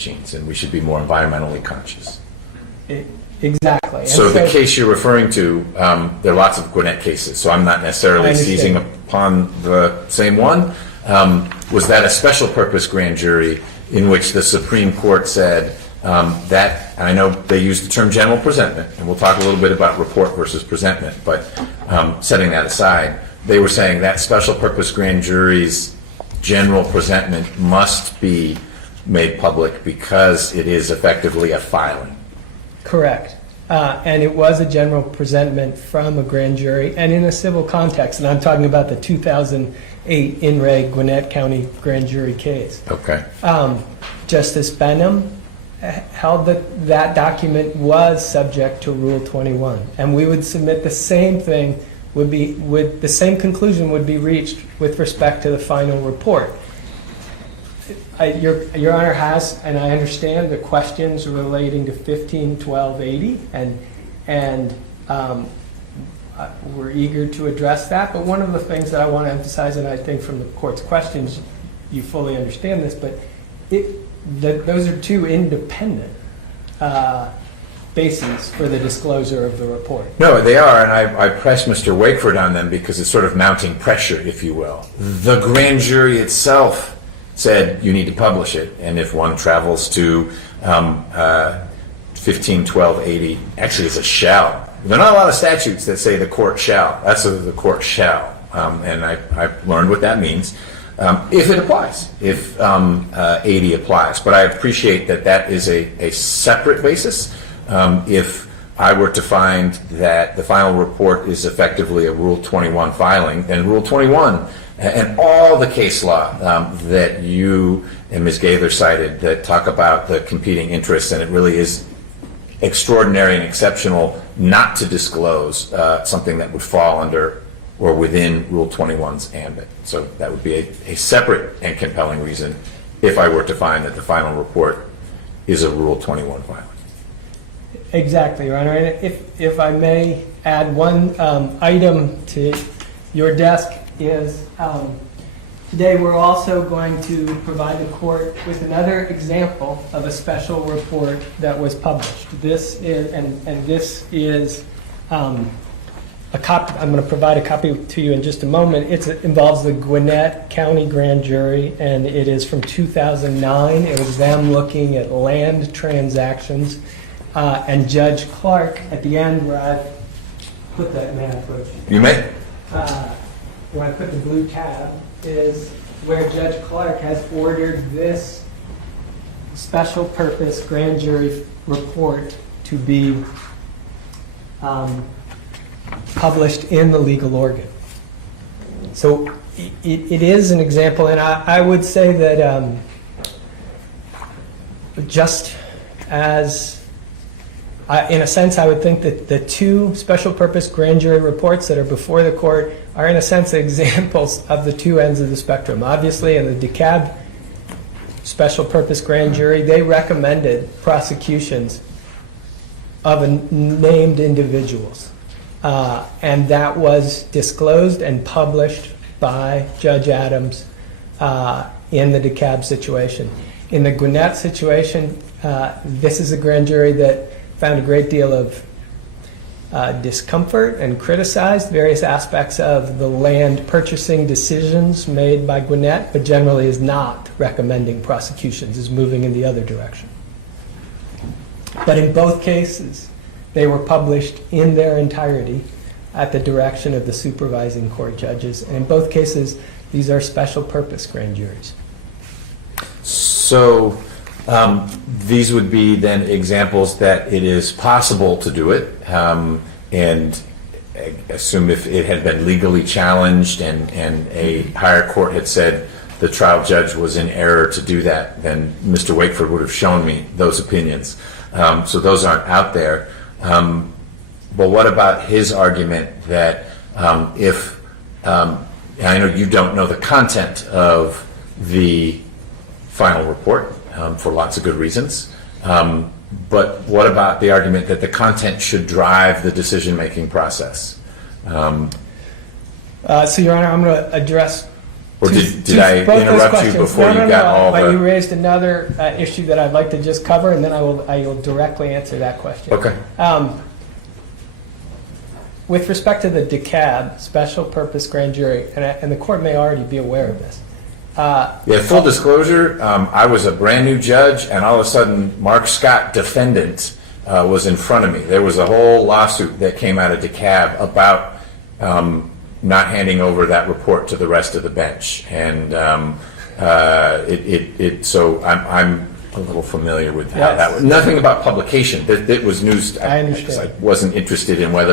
machines, and we should be more environmentally conscious. Exactly. So the case you're referring to, there are lots of Gwinnett cases, so I'm not necessarily seizing upon the same one. Was that a special purpose grand jury in which the Supreme Court said that, and I know they used the term general presentment, and we'll talk a little bit about report versus presentment, but setting that aside, they were saying that special purpose grand jury's general presentment must be made public because it is effectively a filing. Correct. And it was a general presentment from a grand jury and in a civil context. And I'm talking about the 2008 In Re Gwinnett County grand jury case. Okay. Justice Benham held that that document was subject to Rule 21. And we would submit the same thing the same conclusion would be reached with respect to the final report. Your Honor has, and I understand the questions relating to 151280, and we're eager to address that. But one of the things that I want to emphasize, and I think from the court's questions you fully understand this, but those are two independent bases for the disclosure of the report. No, they are, and I pressed Mr. Wakeford on them because it's sort of mounting pressure, if you will. The grand jury itself said you need to publish it, and if one travels to 151280, actually it's a shall. There are not a lot of statutes that say the court shall. That's the court shall, and I've learned what that means. If it applies, if 80 applies. But I appreciate that that is a separate basis. If I were to find that the final report is effectively a Rule 21 filing, then Rule 21 and all the case law that you and Ms. Gaither cited that talk about the competing interests, and it really is extraordinary and exceptional not to disclose something that would fall under or within Rule 21's ambit. So that would be a separate and compelling reason if I were to find that the final report is a Rule 21 filing. Exactly, Your Honor. And if I may add one item to your desk is today we're also going to provide the court with another example of a special report that was published. This is, and this is a copy. I'm going to provide a copy to you in just a moment. It involves the Gwinnett County grand jury, and it is from 2009. It was them looking at land transactions. And Judge Clark, at the end where I put that, may I approach? You may. Where I put the blue tab is where Judge Clark has ordered this special purpose grand jury report to be published in the legal organ. So it is an example, and I would say that just as in a sense, I would think that the two special purpose grand jury reports that are before the court are, in a sense, examples of the two ends of the spectrum. Obviously, in the DeKalb special purpose grand jury, they recommended prosecutions of named individuals. And that was disclosed and published by Judge Adams in the DeKalb situation. In the Gwinnett situation, this is a grand jury that found a great deal of discomfort and criticized various aspects of the land purchasing decisions made by Gwinnett, but generally is not recommending prosecutions, is moving in the other direction. But in both cases, they were published in their entirety at the direction of the supervising court judges. And in both cases, these are special purpose grand juries. So these would be then examples that it is possible to do it, and I assume if it had been legally challenged and a higher court had said the trial judge was in error to do that, then Mr. Wakeford would have shown me those opinions. So those aren't out there. But what about his argument that if, I know you don't know the content of the final report, for lots of good reasons. But what about the argument that the content should drive the decision-making process? So, Your Honor, I'm going to address Or did I both those interrupt you questions. before No, you got all but you the? raised another issue that I'd like to just cover, and then I will directly answer that question. Okay. With respect to the DeKalb, Special Purpose Grand Jury, and the court may already be aware of this. Yeah, full disclosure, I was a brand new judge, and all of a sudden, Mark Scott, defendant, was in front of me. There was a whole lawsuit that came out of DeKalb about not handing over that report to the rest of the bench, and so I'm a little familiar with how that was. Nothing about publication. That was news. I understand. I wasn't interested in whether